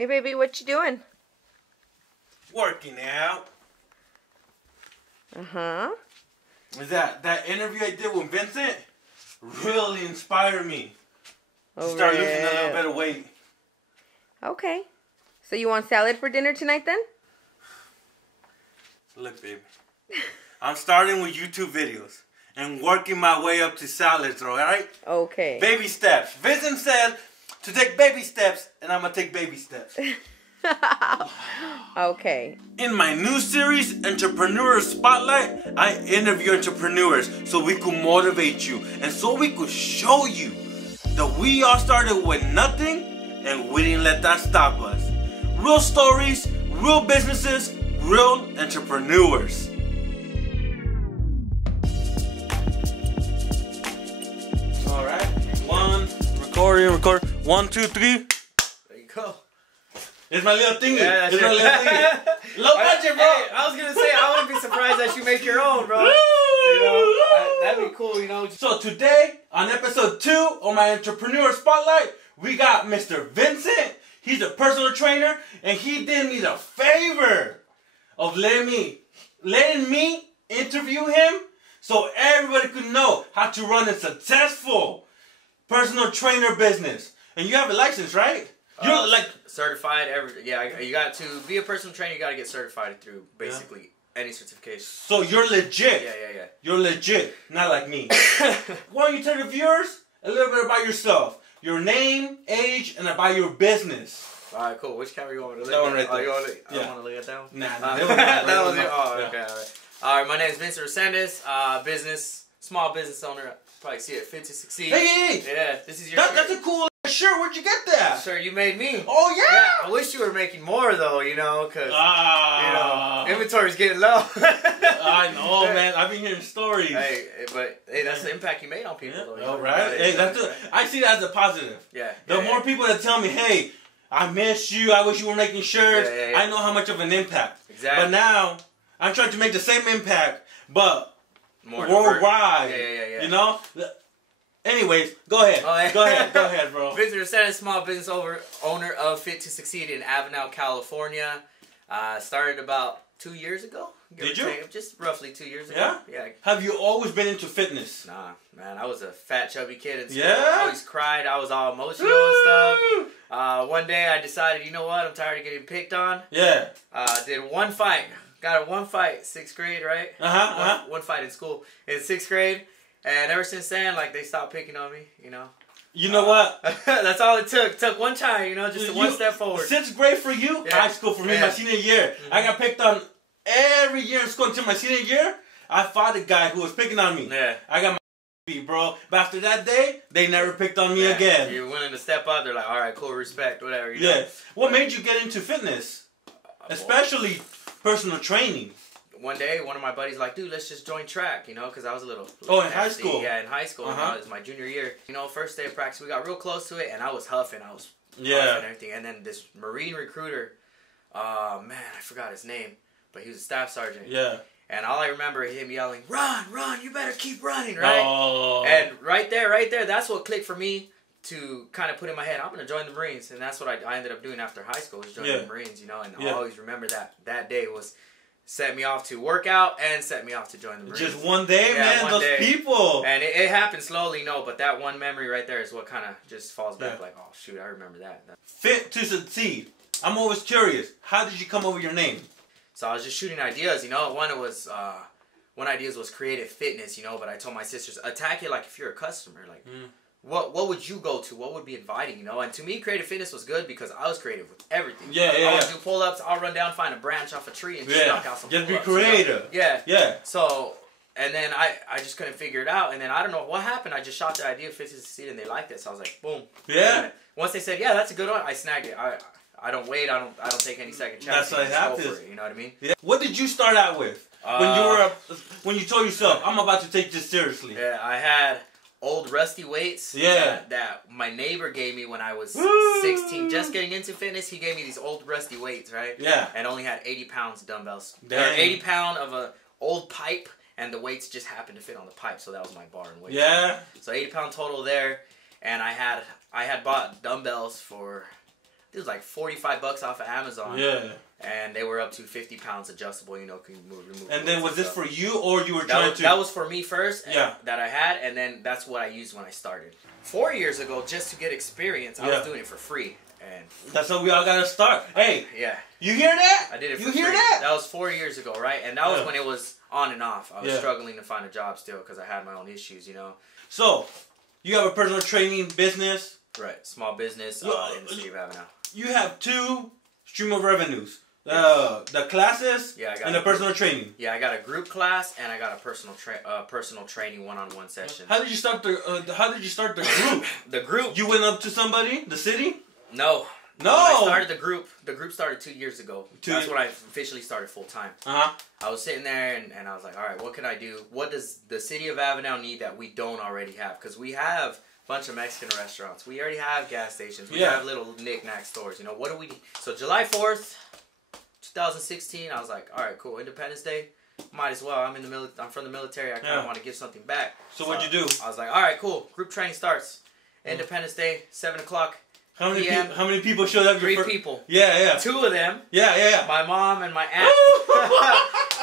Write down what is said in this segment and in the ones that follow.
Hey, baby, what you doing? Working out. Uh-huh. That interview I did with Vincent really inspired me to Oh, start losing a little bit of weight. Okay. So you want salad for dinner tonight then? Look, baby. I'm starting with YouTube videos and working my way up to salads, alright? Okay. Baby steps. Vincent said to take baby steps, and I'm going to take baby steps. Okay. In my new series, Entrepreneur Spotlight, I interview entrepreneurs so we could motivate you and so we could show you that we all started with nothing and we didn't let that stop us. Real stories, real businesses, real entrepreneurs. Alright, record. 1, 2, 3. There you go. It's my little thingy. Yeah, it's my little thingy. Low budget, bro. Hey, I was gonna say I wouldn't be surprised that you make your own, bro. You know, that'd be cool. You know. So today on episode 2 of my Entrepreneur Spotlight, we got Mr. Vincent. He's a personal trainer, and he did me the favor of letting me interview him, so everybody could know how to run a successful personal trainer business. And you have a license, right? You're like certified. You got to be a personal trainer. You got to get certified through basically any certification. So you're legit. Yeah. You're legit, not like me. Why don't you tell the viewers a little bit about yourself, your name, age, and about your business? All right, cool. Which camera you want me to look that at? One right there. Oh, you want to? Yeah. I want to look at that one. Nah, that was it. Oh, okay. All right. My name is Vincent Reyes. Small business owner. Probably see it. Fit to succeed. Hey. Yeah, this is your. That's a cool shirt. Where'd you get that? Sure, you made me. Oh yeah. I wish you were making more though. You know, cause inventory's getting low. I know, man. I've been hearing stories. Hey, that's the impact you made on people, though. All right. Hey, I see that as a positive. Yeah. The more people that tell me, hey, I miss you. I wish you were making shirts. Yeah. I know how much of an impact. Exactly. But now I'm trying to make the same impact, but more worldwide. Yeah. You know. Anyways, go ahead. Go ahead, bro. Vincent Reyes, small business owner of Fit to Succeed in Avenel, California. Started about 2 years ago. Did you? Just roughly 2 years ago. Yeah. Have you always been into fitness? Nah, man. I was a fat, chubby kid in school. Yeah? I always cried. I was all emotional and stuff. One day I decided, you know what? I'm tired of getting picked on. Yeah. Did one fight. Got a one fight, 6th grade, right? One fight in school. In 6th grade. And ever since then, like, they stopped picking on me, you know. You know what? That's all it took. Took one time, you know, just one step forward. 6th grade for you, high school for me, my senior year. Mm-hmm. I got picked on every year in school until my senior year. I fought a guy who was picking on me. Yeah. I got my beat, bro. But after that day, they never picked on me again. You're willing to step out. They're like, all right, cool, respect, whatever. You know? What made you get into fitness? Especially personal training. One day, one of my buddies like, dude, let's just join track, you know, because I was a little in high school? Yeah, in high school. It was my junior year. You know, first day of practice, we got real close to it, and I was huffing. I was huffing and everything. And then this Marine recruiter, man, I forgot his name, but he was a staff sergeant. Yeah. And all I remember is him yelling, run, you better keep running, right? Oh. And right there, that's what clicked for me to kind of put in my head, I'm going to join the Marines. And that's what I ended up doing after high school, was joining the Marines, you know. And I always remember that day was set me off to work out and set me off to join the Marines. Just one day, man, those people. And it happened slowly, but that one memory right there is what kind of just falls back like, oh, shoot, I remember that. Fit to Succeed. I'm always curious. How did you come up with your name? So I was just shooting ideas, you know. One idea was creative fitness, you know, but I told my sisters, attack it like if you're a customer, like... What would you go to? What would be inviting, you know? And to me, creative fitness was good because I was creative with everything. I would do pull-ups. I'll run down, find a branch off a tree, and just knock out some pull-ups. Just be creative. You know? Yeah. So, and then I just couldn't figure it out. And then I don't know what happened. I just shot the idea of Fit to Succeed, and they liked it. So I was like, boom. Yeah. And once they said, yeah, that's a good one, I snagged it. I don't wait. I don't take any second chances. That's what happens. You know what I mean? Yeah. What did you start out with when you told yourself, I'm about to take this seriously? Yeah, I had old rusty weights that my neighbor gave me when I was 16, just getting into fitness. He gave me these old rusty weights, right? Yeah. And only had 80 pounds of dumbbells. Dang. 80 pound of a old pipe, and the weights just happened to fit on the pipe, so that was my bar and weight. Yeah. So 80 pound total there, and I had bought dumbbells for It was like $45 off of Amazon. Yeah. And they were up to 50 pounds adjustable, you know, can you remove. And then was this for you or you were That was for me first. Yeah. That I had, and then that's what I used when I started. 4 years ago, just to get experience, I was doing it for free. And that's how we all gotta start. Hey. Yeah. You hear that? I did it for You free. hear that? That was 4 years ago, right? And that was when it was on and off. I was struggling to find a job still because I had my own issues, you know. So, you have a personal training business. Right. Small business in the city of Avenal. You have 2 stream of revenues. The classes and the personal training. Yeah, I got a group class and I got a personal training one-on-one session. How did you start the group? The group. You went up to somebody, the city? No. No. When I started the group started 2 years ago. That's when I officially started full time. I was sitting there and I was like, all right, what can I do? What does the city of Avenal need that we don't already have? Because we have a bunch of Mexican restaurants. We already have gas stations. We have little knick-knack stores. You know, what do we need? So July 4th, 2016, I was like, all right, cool. Independence Day, might as well. I'm from the military. I kind of want to give something back. So what'd you do? I was like, all right, cool. Group training starts. Independence Day, 7 o'clock. How many people showed up? 3 people. Yeah. 2 of them. Yeah. My mom and my aunt.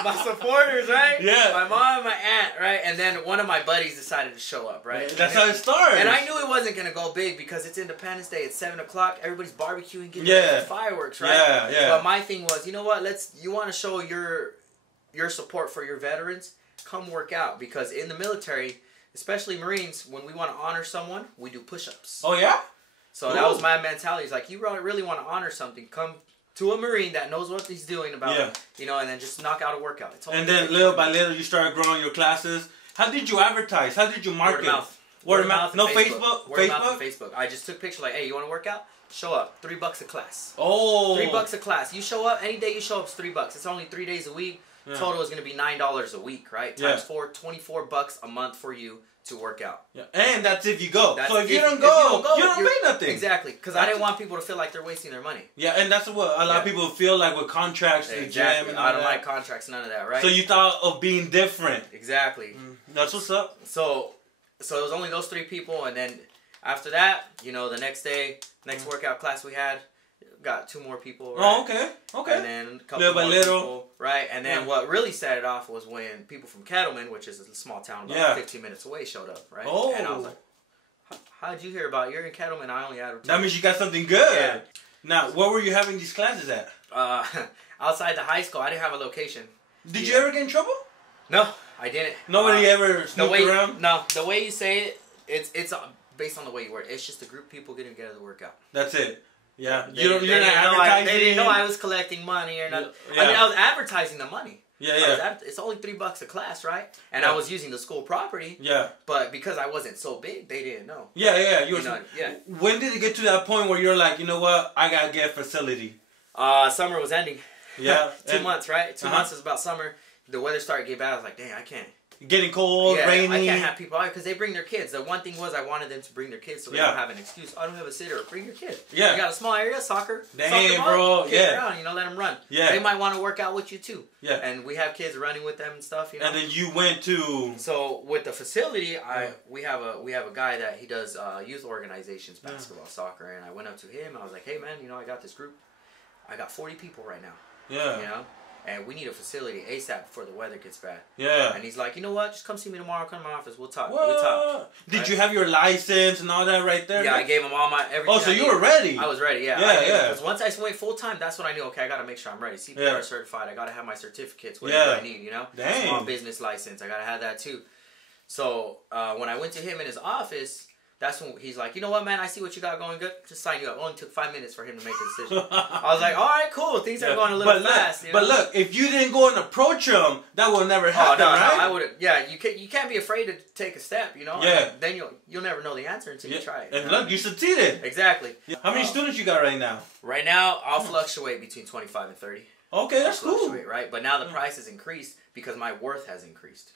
My supporters, right? Yeah. My mom and my aunt, right? And then one of my buddies decided to show up, right? That's how it started. And I knew it wasn't going to go big because it's Independence Day. It's 7 o'clock. Everybody's barbecuing, getting ready for fireworks, right? Yeah. But my thing was, you know what? You want to show your support for your veterans? Come work out. Because in the military, especially Marines, when we want to honor someone, we do push-ups. Oh, yeah? So that was my mentality. It's like, you really want to honor something, come to a Marine that knows what he's doing about, you know, and then just knock out a workout. And then little by little, you started growing your classes. How did you advertise? How did you market? Word of mouth. No Facebook? Word of mouth and Facebook. I just took pictures like, hey, you want to work out? Show up. $3 a class. Oh. $3 a class. You show up, any day you show up is $3. It's only 3 days a week. Total is going to be $9 a week, right? Times 4, $24 a month for you to work out. Yeah. And that's if you go. So if you don't go, you don't pay nothing. Exactly. Because I didn't want people to feel like they're wasting their money. Yeah, and that's what a lot of people feel like with contracts. Exactly. And I don't like contracts, none of that, right? So you thought of being different. Exactly. That's what's up. So it was only those 3 people, and then after that, you know, the next day, next workout class we had, got 2 more people. Right? Oh, okay. And then a couple more people, right? And then what really set it off was when people from Kettleman, which is a small town about 15 minutes away, showed up, right? Oh. And I was like, how'd you hear about it? You're in Kettleman, I only had 2. That means you got something good. Yeah. Now, where were you having these classes at? Outside the high school. I didn't have a location. Did you ever get in trouble? No, I didn't. Nobody ever snooped around? No, the way you say it, it's based on the way you word. It's just a group of people getting together to work out. That's it. Yeah. You're not advertising. They didn't know I was collecting money or nothing. Yeah. I mean, I was advertising the money. Yeah. It's only $3 a class, right? And I was using the school property. Yeah. But because I wasn't so big, they didn't know. Yeah. When did it get to that point where you're like, you know what? I gotta get a facility. Summer was ending. Yeah. 2 months, right? 2 months is about summer. The weather started to get bad. I was like, dang, I can't. Getting cold, rainy. I can't have people out because they bring their kids. The one thing was I wanted them to bring their kids so they don't have an excuse. I don't have a sitter. Bring your kid. Yeah. You got a small area, soccer. Dang, bro. Kids around, you know, let them run. Yeah. They might want to work out with you too. Yeah. And we have kids running with them and stuff, you know. And then you went to... So with the facility, we have a guy that he does youth organizations, basketball, soccer, and I went up to him and I was like, hey man, you know, I got this group. I got 40 people right now. Yeah. You know? And we need a facility ASAP before the weather gets bad. Yeah. And he's like, you know what? Just come see me tomorrow. Come to my office. We'll talk. What? We'll talk. Did you have your license and all that right there? Yeah, I gave him all my everything. Oh, so you were ready? I was ready. Yeah. Yeah. Because once I went full time, that's when I knew. Okay, I got to make sure I'm ready. CPR certified. I got to have my certificates. Whatever I need. You know. Dang. Small business license. I got to have that too. So when I went to him in his office. That's when he's like, you know what, man? I see what you got going good. Just sign you up. It only took 5 minutes for him to make a decision. I was like, all right, cool. Things are going a little fast. But look, if you didn't go and approach him, that would never happen, right? No, I would. Yeah, you can't be afraid to take a step, you know. Yeah. And then you'll never know the answer until you try it. And look, you succeeded. Exactly. Yeah. How many students you got right now? Right now, I'll fluctuate between 25 and 30. Okay, that's cool. Right, but now the price has increased because my worth has increased.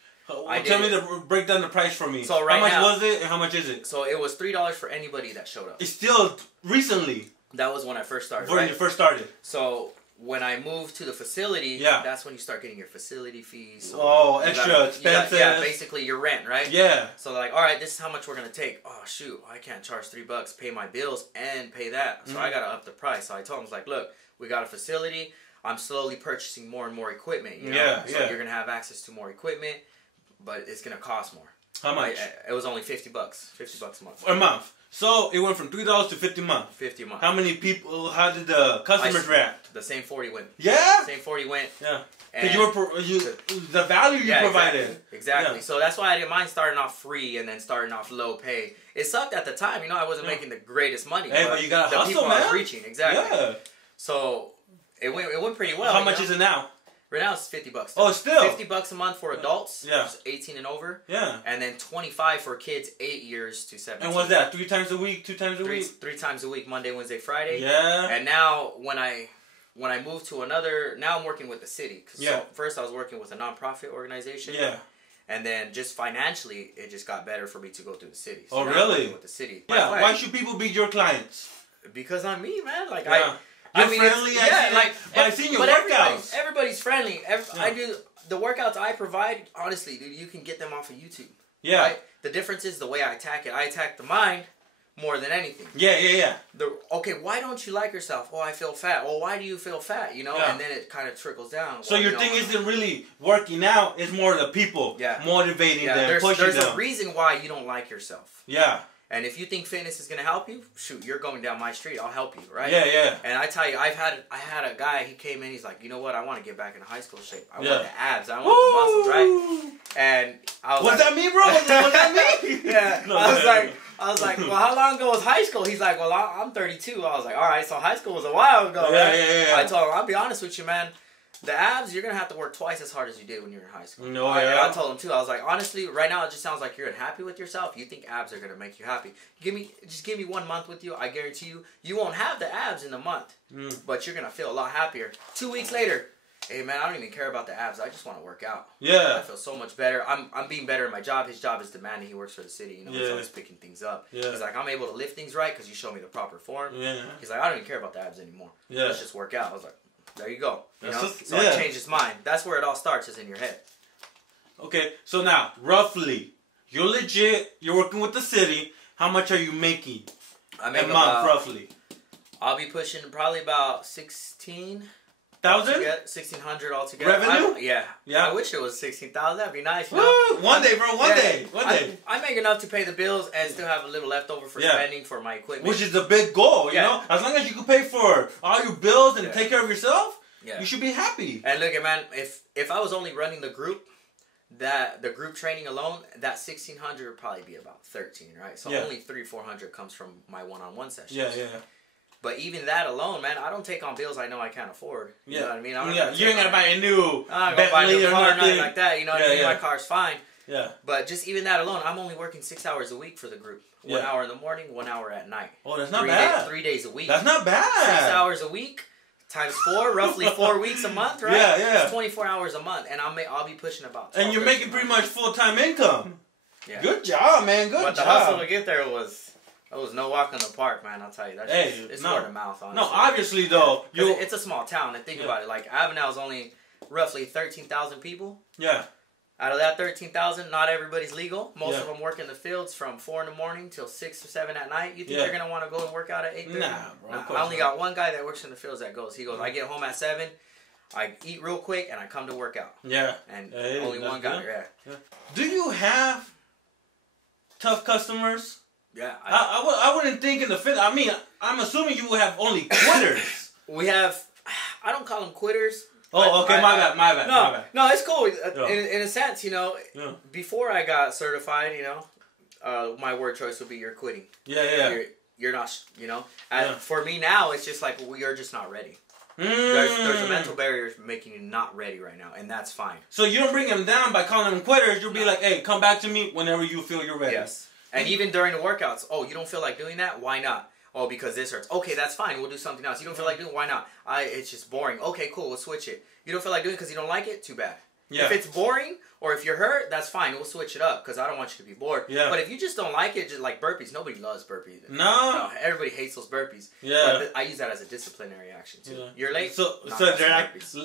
Tell me break down the price for me. So right how much was it and how much is it? So it was $3 for anybody that showed up. It's still recently. That was when I first started. When you first started. So when I moved to the facility, that's when you start getting your facility fees. So extra expenses. Basically your rent, right? Yeah. So like, all right, this is how much we're gonna take. Oh shoot, I can't charge $3, pay my bills and pay that. So I gotta up the price. So I told him, I was like, look, we got a facility. I'm slowly purchasing more and more equipment. You know? So you're gonna have access to more equipment, but it's gonna cost more. How much? It was only $50. $50 a month. A month. So it went from $3 to $50 a month. $50 a month. How many people? How did the customers react? The same 40 went. Yeah. Same 40 went. Yeah. Because the value you provided. Exactly. Yeah. So that's why I didn't mind starting off free and then starting off low pay. It sucked at the time. You know, I wasn't making the greatest money. Hey, but you got to hustle, people man. I was reaching. Exactly. Yeah. So it went pretty well. How much is it now? Right now it's $50. Oh, still $50 a month for adults. Yeah. 18 and over. Yeah. And then $25 for kids 8 years to 17. And what's that? 3 times a week? 2 times a week? 3 times a week. Monday, Wednesday, Friday. Yeah. And now when I moved to another, now I'm working with the city. So first I was working with a nonprofit organization. Yeah. And then just financially, it just got better for me to go to the city. So oh, really? With the city. Yeah. Why should people be your clients? Because I'm me, man. Like You're friendly. I've seen your workouts. Everybody's friendly. I do the workouts I provide. Honestly, dude, you can get them off of YouTube. Yeah. Right? The difference is the way I attack it. I attack the mind more than anything. Yeah. Okay, why don't you like yourself? Oh, I feel fat. Well, why do you feel fat? You know, and then it kind of trickles down. So your thing isn't really working out. It's more the people motivating them, pushing them. There's a reason why you don't like yourself. Yeah. And if you think fitness is gonna help you, shoot, you're going down my street. I'll help you, right? Yeah. And I tell you, I had a guy. He came in. He's like, you know what? I want to get back into high school shape. I want the abs. I want the muscles, right? And I was What's that mean, bro? What's that mean? Yeah. I was like, well, how long ago was high school? He's like, well, I'm 32. I was like, all right, so high school was a while ago, right? Yeah. I told him, I'll be honest with you, man. The abs, you're going to have to work twice as hard as you did when you were in high school. No, And I told him, too. I was like, honestly, right now, it just sounds like you're unhappy with yourself. You think abs are going to make you happy. Just give me 1 month with you. I guarantee you, you won't have the abs in a month. But you're going to feel a lot happier. 2 weeks later, hey, man, I don't even care about the abs. I just want to work out. Yeah. I feel so much better. I'm being better in my job. His job is demanding. He works for the city. You know, he's always picking things up. Yeah. He's like, I'm able to lift things right because you show me the proper form. Yeah. He's like, I don't even care about the abs anymore. Yeah. Let's just work out. I was like, there you go. You know? Just, so I changed his mind. That's where it all starts, is in your head. Okay, so now, roughly, you're legit, you're working with the city. How much are you making I make a month, roughly? I'll be pushing probably about 16,000? 1,600 altogether. Revenue? Yeah. I wish it was 16,000. That'd be nice. You know? Woo! One day, bro. One day. I make enough to pay the bills and still have a little left over for spending for my equipment. Which is a big goal, you know? As long as you can pay for all your bills and take care of yourself, you should be happy. And look, man, if I was only running the group training alone, that 1,600 would probably be about 13, right? So only 300-400 comes from my one-on-one sessions. Yeah. But even that alone, man, I don't take on bills I know I can't afford. You know what I mean? You ain't gonna buy a new Bentley or nothing like that. You know what I mean? My car's fine. Yeah. But just even that alone, I'm only working 6 hours a week for the group. 1 hour in the morning, 1 hour at night. Oh, that's not bad. 3 days a week. That's not bad. 6 hours a week times 4, roughly 4 weeks a month, right? Yeah. It's 24 hours a month, and I'll be pushing about. And you're making pretty much full-time income. Yeah. Good job, man. Good job. But the hustle to get there was no walk in the park, man. I'll tell you. It's word of mouth, honestly. No, obviously, though. It's a small town, and think about it. Like, Avenel is only roughly 13,000 people. Yeah. Out of that 13,000, not everybody's legal. Most of them work in the fields from 4 in the morning till 6 or 7 at night. You think they're going to want to go and work out at 8:30? Nah, bro. I only got one guy that works in the fields that goes. He goes, I get home at 7, I eat real quick, and I come to work out. Yeah. And only one guy. Yeah. Do you have tough customers? Yeah. I wouldn't think in the fit. I mean, I'm assuming you will have only quitters. We have, I don't call them quitters. Oh, okay, my bad. No, it's cool. In a sense, you know, before I got certified, you know, my word choice would be you're quitting. Yeah. You're not, you know. For me now, it's just like, well, you're just not ready. There's a mental barrier making you not ready right now, and that's fine. So you don't bring them down by calling them quitters. You'll be like, hey, come back to me whenever you feel you're ready. Yes. And even during the workouts, oh, you don't feel like doing that? Why not? Oh, because this hurts. Okay, that's fine. We'll do something else. You don't feel like doing it? Why not? It's just boring. Okay, cool. We'll switch it. You don't feel like doing it because you don't like it? Too bad. Yeah. If it's boring or if you're hurt, that's fine. We'll switch it up because I don't want you to be bored. Yeah. But if you just don't like it, just like burpees, nobody loves burpees. No. Everybody hates those burpees. Yeah. But I use that as a disciplinary action too. Yeah. You're late. So Not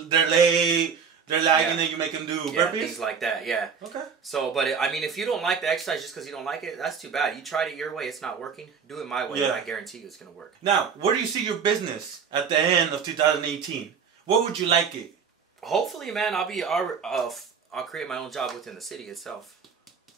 they're late. They're lagging, Yeah. and you make them do Yeah, burpees. things like that. Yeah. Okay. So, but I mean, if you don't like the exercise just because you don't like it, that's too bad. You tried it your way, it's not working. Do it my way, Yeah. and I guarantee you it's gonna work. Now, where do you see your business at the end of 2018? What would you like it? Hopefully, man, I'll create my own job within the city itself.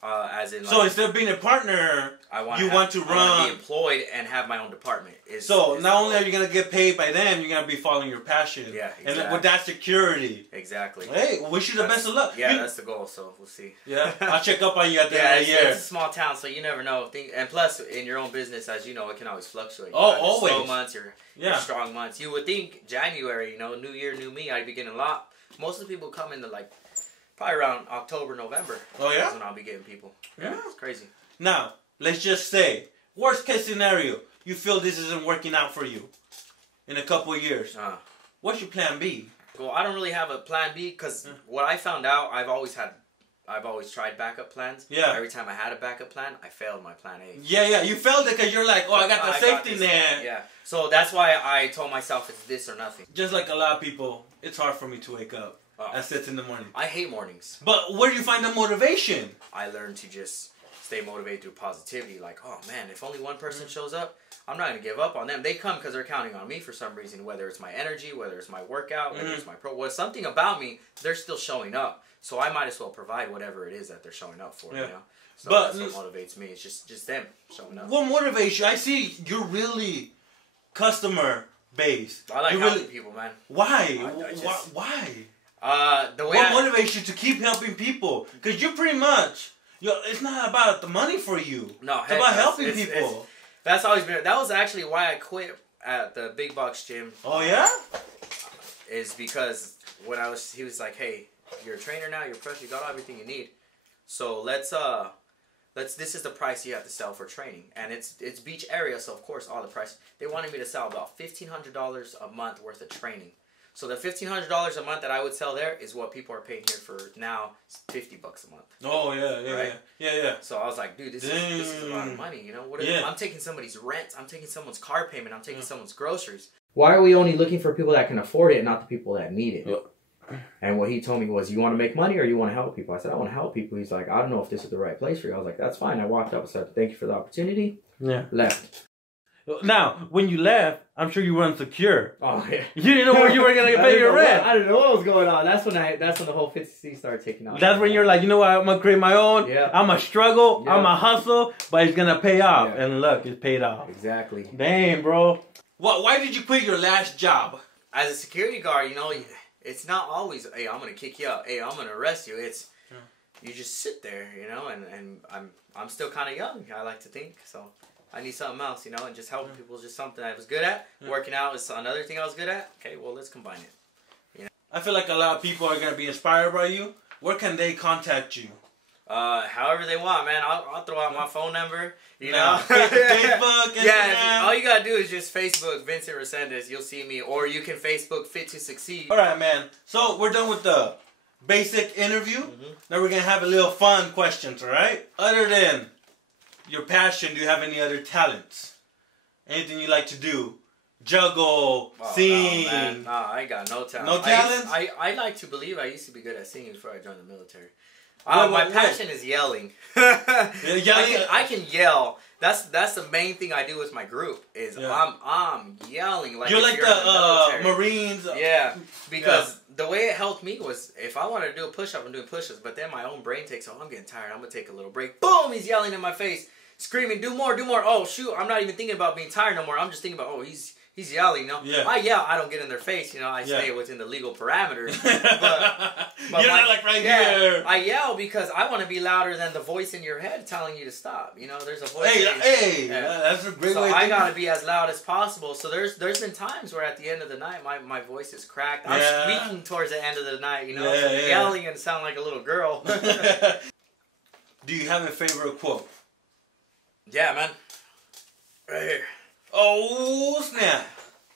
As in, like, So instead of being a partner, I want to run. be employed and have my own department. So not only are you gonna get paid by them, you're gonna be following your passion. Yeah, And exactly. with that security. Exactly. Hey, wish you the best of luck. Yeah, that's the goal. So we'll see. Yeah, I'll check up on you at the Yeah, end of the year. it's a small town, so you never know. And plus, in your own business, as you know, it can always fluctuate. Oh, You have your always. slow months, your strong months. You would think January, new year, new me, I'd be getting a lot. Most of the people come into like probably around October, November. Oh yeah. That's when I'll be getting people. Yeah, it's crazy. Now, let's just say, worst case scenario, you feel this isn't working out for you in a couple of years. What's your plan B? Well, I don't really have a plan B because what I found out, I've always tried backup plans. Yeah. Every time I had a backup plan, I failed my plan A. Yeah, you failed it because you're like, oh, I got the safety net. Yeah. So that's why I told myself it's this or nothing. Just like a lot of people, it's hard for me to wake up at 6 in the morning. I hate mornings. But where do you find the motivation? I learned to just stay motivated through positivity. Like, oh man, if only one person shows up, I'm not going to give up on them. They come because they're counting on me for some reason, whether it's my energy, whether it's my workout, whether it's my something about me, they're still showing up. So I might as well provide whatever it is that they're showing up for, So but that's what motivates me. It's just them showing up. What motivates you? I see you're really customer based. I like helping people, man. Why? Why? What motivates you to keep helping people? Because you pretty much, it's not about the money for you. No, it's about helping people. That's always been. That was actually why I quit at the big box gym. Oh yeah? Is because he was like, hey, you're a trainer now. You're a professional. You got everything you need. So this is the price you have to sell for training, and it's beach area, so of course all the price. They wanted me to sell about $1,500 a month worth of training. So the $1,500 a month that I would sell there is what people are paying here for now, $50 a month. Oh yeah. So I was like, dude, this is a lot of money. I'm taking somebody's rent, I'm taking someone's car payment, I'm taking someone's groceries. Why are we only looking for people that can afford it and not the people that need it? And what he told me was, you want to make money or you want to help people? I said, I want to help people. He's like, I don't know if this is the right place for you. I was like, that's fine. I walked up and said, thank you for the opportunity. Yeah. Left. Now, when you left, I'm sure you were insecure. Oh, yeah. You didn't know where you were going to pay your rent. I didn't know what was going on. That's when the whole 50C started taking off. That's when you're like, you know what, I'm going to create my own. Yeah. I'm going to struggle. Yeah. I'm going to hustle, but it's going to pay off. Yeah. And look, it's paid off. Exactly. Damn, bro. Why did you quit your last job? As a security guard, it's not always, hey, I'm going to kick you out. Hey, I'm going to arrest you. It's, you just sit there, and I'm still kind of young, I like to think. So I need something else, and just helping people is just something I was good at. Working out is another thing I was good at. Okay, well, let's combine it. I feel like a lot of people are going to be inspired by you. Where can they contact you? However they want, man. I'll throw out my phone number. Facebook, Instagram. Yeah, all you gotta do is just Facebook Vincent Resendez. You'll see me, or you can Facebook Fit to Succeed. All right, man. So we're done with the basic interview. Now we're gonna have a little fun questions. All right. Other than your passion, do you have any other talents? Anything you like to do? Juggle, sing. No, man. No, I ain't got no talent. No talent? I like to believe I used to be good at singing before I joined the military. My passion is yelling. I can yell. That's the main thing I do with my group is I'm yelling like you're like the Marines. Yeah, because the way it helped me was if I wanted to do a push-up, I'm doing push-ups, but then my own brain takes, I'm getting tired, I'm gonna take a little break. Boom, he's yelling in my face, screaming, do more. Oh shoot, I'm not even thinking about being tired no more. I'm just thinking about he's yelling, Yeah. I yell, I don't get in their face, I stay within the legal parameters. But you're not like right here. I yell because I want to be louder than the voice in your head telling you to stop. There's a voice. That's a great so way. I gotta be as loud as possible. So there's been times where at the end of the night my voice is cracked. I'm squeaking towards the end of the night, yelling and sound like a little girl. Do you have a favorite quote? Yeah, man. Right here. Oh snap!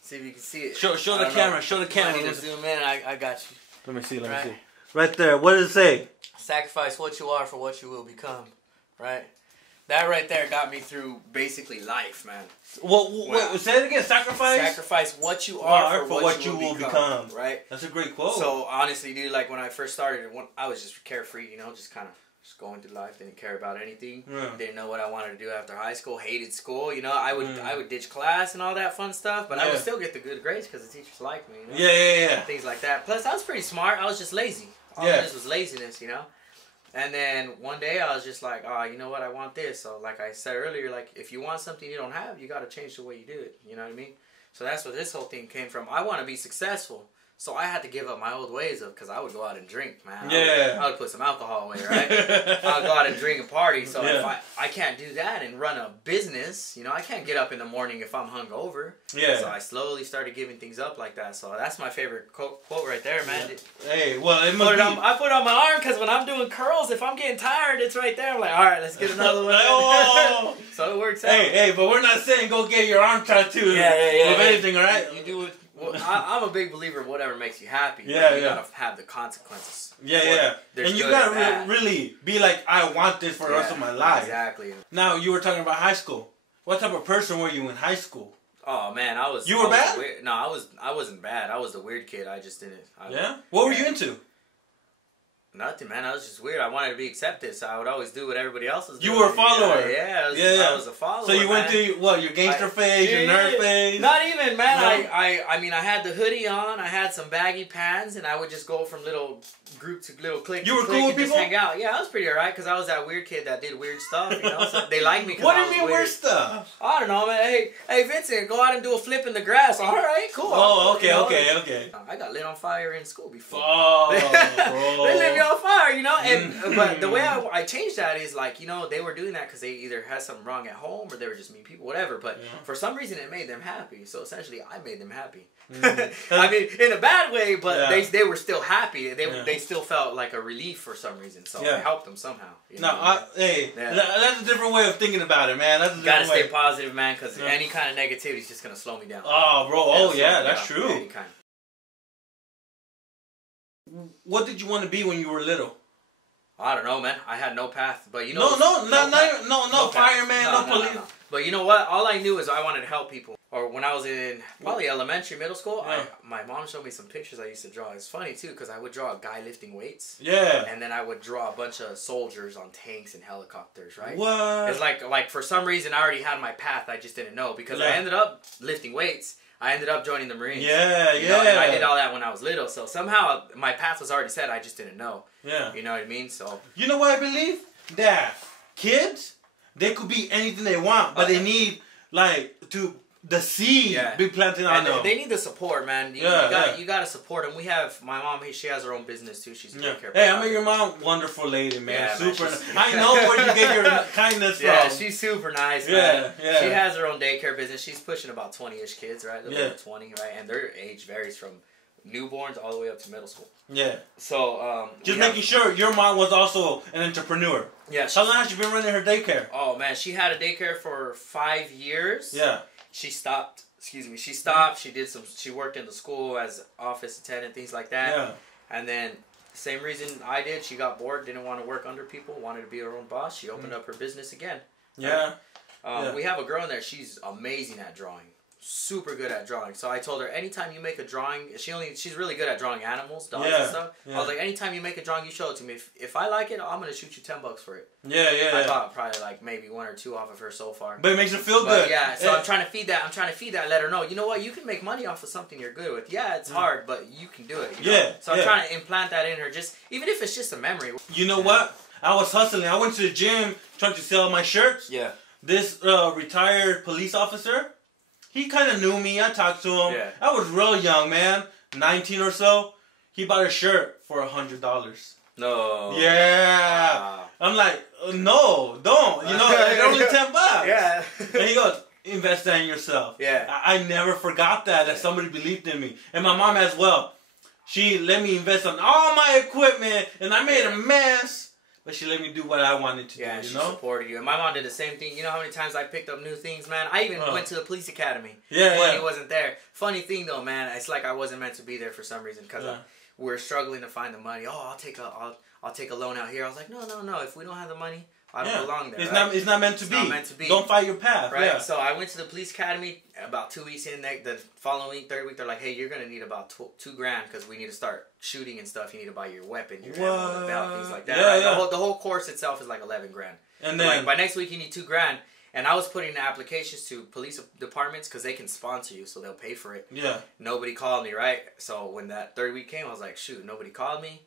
See if you can see it. Show the camera. Show the camera. Zoom in. I got you. Let me see. Right there. What does it say? Sacrifice what you are for what you will become. Right? That right there got me through basically life, man. Well, say it again. Sacrifice what you are for what you will become. Right? That's a great quote. So, honestly, dude, like when I first started, I was just carefree, just kind of just going through life. Didn't care about anything. Yeah. Didn't know what I wanted to do after high school. Hated school. I would ditch class and all that fun stuff, but I would still get the good grades because the teachers liked me. Yeah. Things like that. Plus, I was pretty smart. I was just lazy. All this was laziness, And then one day I was just like, oh, you know what? I want this. So like I said earlier, like if you want something you don't have, you got to change the way you do it. You know what I mean? So that's where this whole thing came from. I want to be successful. So I had to give up my old ways because I would go out and drink, man. I would put some alcohol away, right? I would go out and drink and party. So if I can't do that and run a business, I can't get up in the morning if I'm hungover. So I slowly started giving things up like that. So that's my favorite quote right there, man. Hey, well, it must be. I put it on my arm because when I'm doing curls, if I'm getting tired, it's right there. I'm like, all right, let's get another one. So it works out. Hey, but we're not saying go get your arm tattooed with anything, all right? You do it. Well, I'm a big believer of whatever makes you happy. You gotta have the consequences. And you gotta really be like, I want this for the rest of my life. Exactly. Now, you were talking about high school. What type of person were you in high school? Oh man, I was. You were bad? No, I wasn't bad. I was the weird kid. I just didn't. What were you into? Nothing, man. I was just weird. I wanted to be accepted, so I would always do what everybody else was doing. You were a follower. I was a follower. So you went through your gangster phase, your nerd phase? Not even, man. No? I mean, I had the hoodie on. I had some baggy pants, and I would just go from little group to little clique. You were cool with people? Just hang out. Yeah, I was pretty alright because I was that weird kid that did weird stuff. So they liked me. What do you mean weird stuff? I don't know, man. Hey, Vincent, go out and do a flip in the grass. All right, cool. Oh, okay. I got lit on fire in school before. Oh, they lit me on fire, And but the way I changed that is like, they were doing that because they either had something wrong at home or they were just mean people, whatever. But for some reason, it made them happy. So essentially, I made them happy. I mean, in a bad way, but they were still happy. They still felt like a relief for some reason. So I helped them somehow. That's a different way of thinking about it, man. That's a different way. Gotta stay positive, man, because any kind of negativity is just gonna slow me down. Oh, bro. That's true. Any kind. What did you want to be when you were little? I don't know, man. I had no path, but no fireman, no police. No. But you know what? All I knew is I wanted to help people. Or when I was in probably elementary, middle school, my mom showed me some pictures I used to draw. It's funny too because I would draw a guy lifting weights. Yeah. And then I would draw a bunch of soldiers on tanks and helicopters, right? What? It's like for some reason I already had my path. I just didn't know because I ended up lifting weights. I ended up joining the Marines. And I did all that when I was little. So somehow my path was already set. I just didn't know. Yeah. You know what I mean? So. You know what I believe? That kids, they could be anything they want, but they need the seed be planted on them. They need the support, man. You gotta support them. We have my mom. She has her own business too. She's a daycare. Hey, I mean your mom, wonderful lady, man. Yeah, super. Man, I know where you get your kindness from. Yeah, she's super nice, man. Yeah. She has her own daycare business. She's pushing about 20-ish kids, right? They're 20, right? And their age varies from newborns all the way up to middle school. Yeah. So just making sure your mom was also an entrepreneur. Yeah. How long has she been running her daycare? Oh man, she had a daycare for 5 years. Yeah. She stopped. She stopped. She worked in the school as office attendant, things like that. Yeah. And then same reason I did. She got bored, didn't want to work under people, wanted to be her own boss. She opened up her business again. Yeah. We have a girl in there. She's amazing at drawing. Super good at drawing. So I told her, anytime you make a drawing, she's really good at drawing animals, dogs and stuff. Yeah. I was like, anytime you make a drawing, you show it to me. If I like it, I'm gonna shoot you $10 for it. I bought probably maybe 1 or 2 off of her so far. But it makes her feel good. Yeah. So I'm trying to feed that. Let her know. You know what? You can make money off of something you're good with. Yeah, it's hard, but you can do it. You know? So I'm trying to implant that in her. Just even if it's just a memory. You know what? I was hustling. I went to the gym trying to sell my shirts. Yeah. This retired police officer. He kind of knew me. I talked to him. Yeah. I was real young, man. 19 or so. He bought a shirt for $100. No. Yeah. Wow. I'm like, no, don't. It's only $10. Yeah. And he goes, invest that in yourself. Yeah. I never forgot that somebody believed in me. And my mom as well. She let me invest on all my equipment, and I made a mess. But she let me do what I wanted to do, she supported you. And my mom did the same thing. You know how many times I picked up new things, man? I even went to the police academy when he wasn't there. Funny thing, though, man. It's like I wasn't meant to be there for some reason. Because we're struggling to find the money. Oh, I'll take a loan out here. I was like, no. If we don't have the money, I don't belong there. It's not meant to be. Not meant to be. Don't fight your path. Right. Yeah. So I went to the police academy. About 2 weeks in, the following week, third week, they're like, hey, you're gonna need about $2,000 because we need to start shooting and stuff. You need to buy your weapon, your ammo, the belt, things like that. Yeah, right? yeah. The whole course itself is like $11,000. And then like, by next week, you need $2,000. And I was putting in applications to police departments because they can sponsor you, so they'll pay for it. Yeah. Nobody called me, right? So when that third week came, I was like, shoot, nobody called me.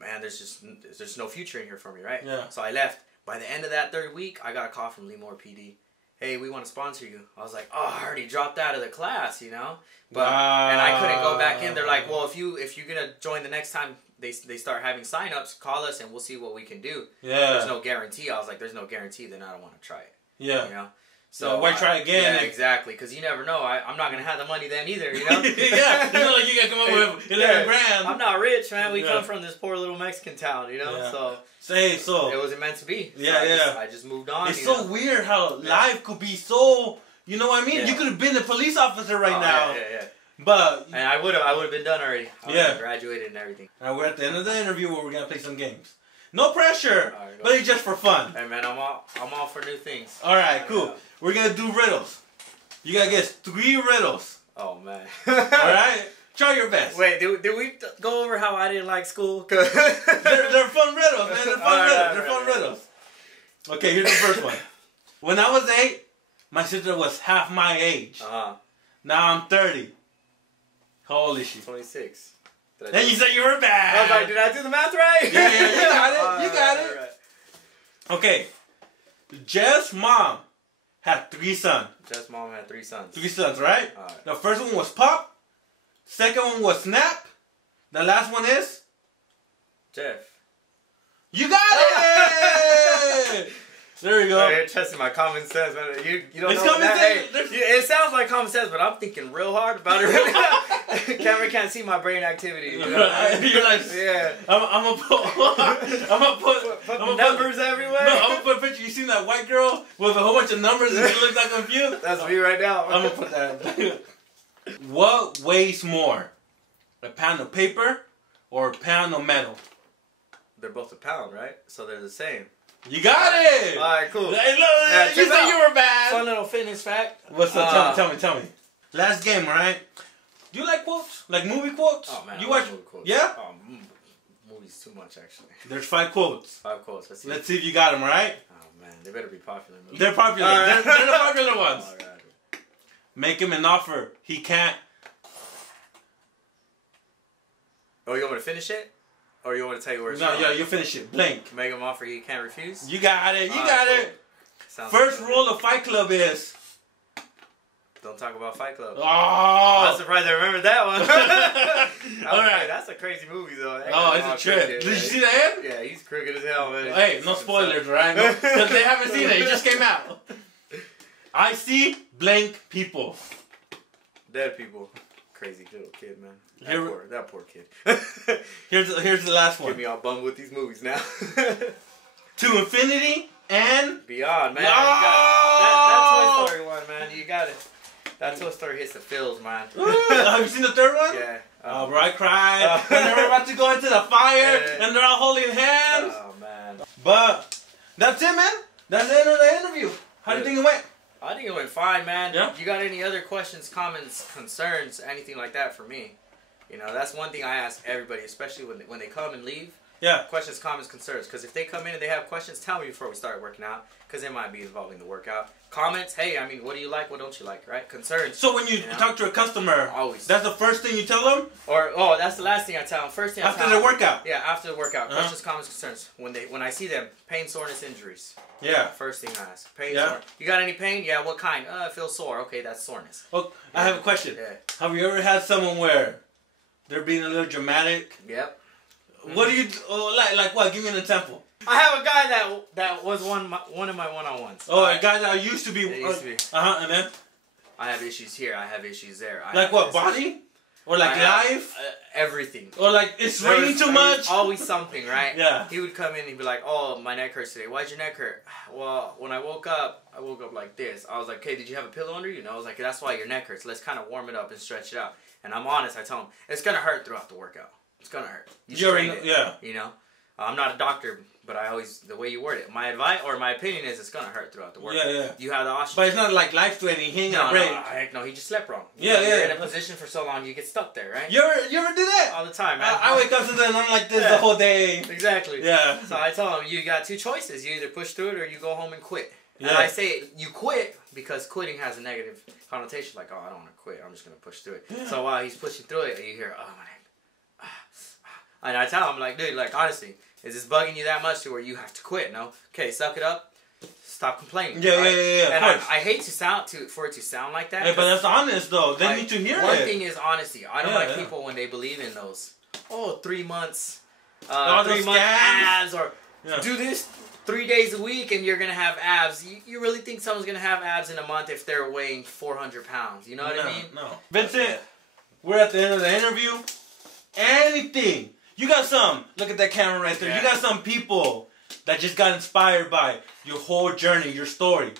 Man, there's no future in here for me, right? Yeah. So I left. By the end of that third week, I got a call from Lemoore PD. Hey, we want to sponsor you. I was like, oh, I already dropped out of the class, you know? But and I couldn't go back in. They're like, well, if you're gonna join the next time they start having signups, call us and we'll see what we can do. Yeah. There's no guarantee. I was like, there's no guarantee, then I don't want to try it. Yeah. You know? So why try again? Yeah, exactly. Because you never know. I'm not gonna have the money then either. You know? Yeah. It's not like you gotta come up with $11,000. I'm not rich, man. We come from this poor little Mexican town, you know. Yeah. So it wasn't meant to be. So Yeah, I just moved on. It's so weird how life could be so. You know what I mean? Yeah. You could have been a police officer right now. Yeah. But and I would have been done already. I would have graduated and everything. All right, we're at the end of the interview where we're gonna play some games. No pressure, Right, but it's just for fun. Hey man, I'm all for new things. All right, cool. We're gonna do riddles. You gotta guess 3 riddles. Oh man. All right, try your best. Wait, did we go over how I didn't like school? They're fun riddles, man. They're fun riddles. They're fun right. riddles. Okay, here's the first one. When I was 8, my sister was half my age. Now I'm 30. How old is she? 26. And you said you were bad. I was like, did I do the math right? Yeah, you got it. You got it. Right. Okay. Jeff's mom had 3 sons. Jeff's mom had 3 sons. 3 sons, right? All right. The first one was Pop. Second one was Snap. The last one is? Jeff. You got it! There you go. You're testing my common sense, man. You don't It's know common that. sense. Hey, it sounds like common sense, but I'm thinking real hard about it right now. Camera can't see my brain activity. You know? You're like, yeah. I'm gonna put numbers everywhere. No, I'm gonna put a picture. You seen that white girl with a whole bunch of numbers and she looks like confused? That's me right now. I'm gonna put that. What weighs more, a pound of paper or a pound of metal? They're both a pound, right? So they're the same. You got it! Alright, cool. Hey, look, you said you were bad! Fun little fitness fact. What's up? Tell me. Last game, right? Do you like quotes? Like movie quotes? Oh, man. You I watch love movie quotes. Yeah? Oh, movies too much, actually. There's 5 quotes. 5 quotes. Let's see if you got them, right? Oh, man. They better be popular movies. They're popular. Right. They're the popular ones. Oh, God. Make him an offer. He can't. Oh, you want me to finish it? Or you want to tell you where it's No, from? yeah, you finish it. Blank. Make him offer he can't refuse? You got it. You Alright, got cool. it. Sounds First good. rule of Fight Club is... Don't talk about Fight Club. Oh! I'm surprised I remembered that one. Alright. That's a crazy movie, though. Oh, it's a trip. Did you see that? Yeah, he's crooked as hell, man. Hey, no spoilers, right? Because they haven't seen it. It just came out. I see blank people. Dead people. Crazy little kid, man. That poor kid. Here's the last one. Get me all bummed with these movies now. To infinity and beyond, man. Oh! That Toy Story one, man. You got it. That Toy Story hits the feels, man. Have you seen the third one? Yeah. Oh, bro, I cried when they were about to go into the fire and they're all holding hands. Oh, man. But that's it, man. That's the end of the interview. How do you think it went? I think it went fine, man. Yeah? You got any other questions, comments, concerns, anything like that for me? You know, that's one thing I ask everybody, especially when they come and leave. Yeah. Questions, comments, concerns. Because if they come in and they have questions, tell me before we start working out. Because it might be involving the workout. Comments, hey, I mean, what do you like? What don't you like, right? Concerns. So when you talk to a customer, always. that's the first thing you tell them? Or, that's the last thing I tell them. First thing I tell After them. the workout? Yeah, after the workout. Questions, comments, concerns. When I see them, pain, soreness, injuries. Yeah. First thing I ask. Pain, soreness. You got any pain? Yeah, what kind? I feel sore. Okay, that's soreness. Oh, I have a question. Yeah. Have you ever had someone where they're being a little dramatic? Yep. What do you like? What? Give me an example. I have a guy that was one of my one-on-ones. Oh, a guy that used to be. Used to be. And then. I have issues here. I have issues there. Like what? Body? Or like life? Everything. Or like it's raining too much? Always something, right? Yeah. He would come in and he'd be like, "Oh, my neck hurts today. Why'd your neck hurt?" Well, when I woke up like this. I was like, "Hey, did you have a pillow under you?" And I was like, "That's why your neck hurts. Let's kind of warm it up and stretch it out." and I'm honest, I tell them, it's going to hurt throughout the workout. It's going to hurt. You You're strained it, yeah. You know? I'm not a doctor, but I always, the way you word it, my advice or my opinion is it's going to hurt throughout the workout. Yeah, yeah. You have the option. But it's not like life-threatening, he ain't gonna break. Heck no, he just slept wrong. Yeah, You're yeah. in a position for so long, you get stuck there, right? You ever do that? All the time, man. I wake up to that and I'm like this the whole day. Exactly. Yeah. So I tell him, you got two choices. You either push through it or you go home and quit. Yeah. And I say you quit because quitting has a negative connotation. Like, oh, I don't want to quit. I'm just going to push through it. Yeah. So while he's pushing through it, you hear, oh, my name. And I tell him, like, dude, like, honestly, is this bugging you that much to where you have to quit? No? Okay, suck it up. Stop complaining. Yeah, right? yeah. And I hate for it to sound like that. Hey, but that's honest, though. They need to hear one it. thing is honesty. I don't like people when they believe in those, 3 months, 3 month abs, or do this 3 days a week and you're going to have abs. You really think someone's going to have abs in a month if they're weighing 400 pounds? You know what I mean? No. Vincent, we're at the end of the interview. Anything. You got some. Look at that camera right there. Yeah. You got some people that just got inspired by your whole journey, your story.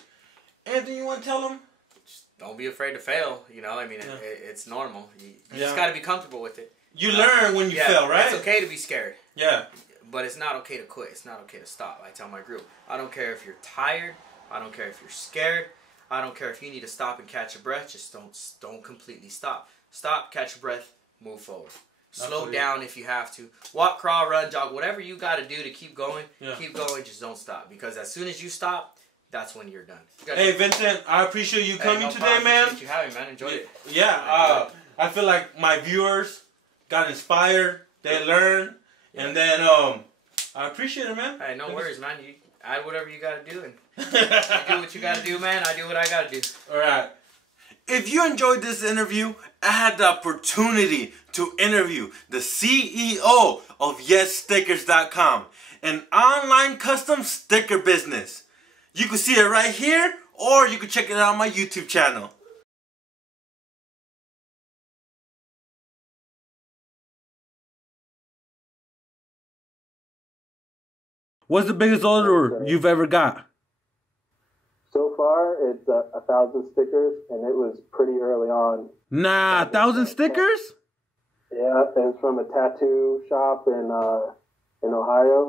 Anything you want to tell them? Just don't be afraid to fail. You know, I mean, it's normal. You just got to be comfortable with it. You learn when you fail, right? It's okay to be scared. Yeah. But it's not okay to quit. It's not okay to stop. I tell my group, I don't care if you're tired. I don't care if you're scared. I don't care if you need to stop and catch a breath. Just don't completely stop. Stop, catch a breath, move forward. Slow down if you have to. Walk, crawl, run, jog, whatever you got to do to keep going. Yeah. Keep going. Just don't stop. Because as soon as you stop, that's when you're done. Hey, Vincent, I appreciate you coming today, man. Appreciate you having me, man. Enjoyed it. Yeah, I feel like my viewers got inspired. They learned. Yeah. And then I appreciate it, man. Hey, no worries, man. You add whatever you got to do. And you do what you got to do, man. I do what I got to do. All right. If you enjoyed this interview, I had the opportunity to interview the CEO of YesStickers.com, an online custom sticker business. You can see it right here, or you can check it out on my YouTube channel. What's the biggest order you've ever got? So far, it's 1,000 stickers, and it was pretty early on. Nah, 1,000 stickers? Yeah, it's from a tattoo shop in Ohio.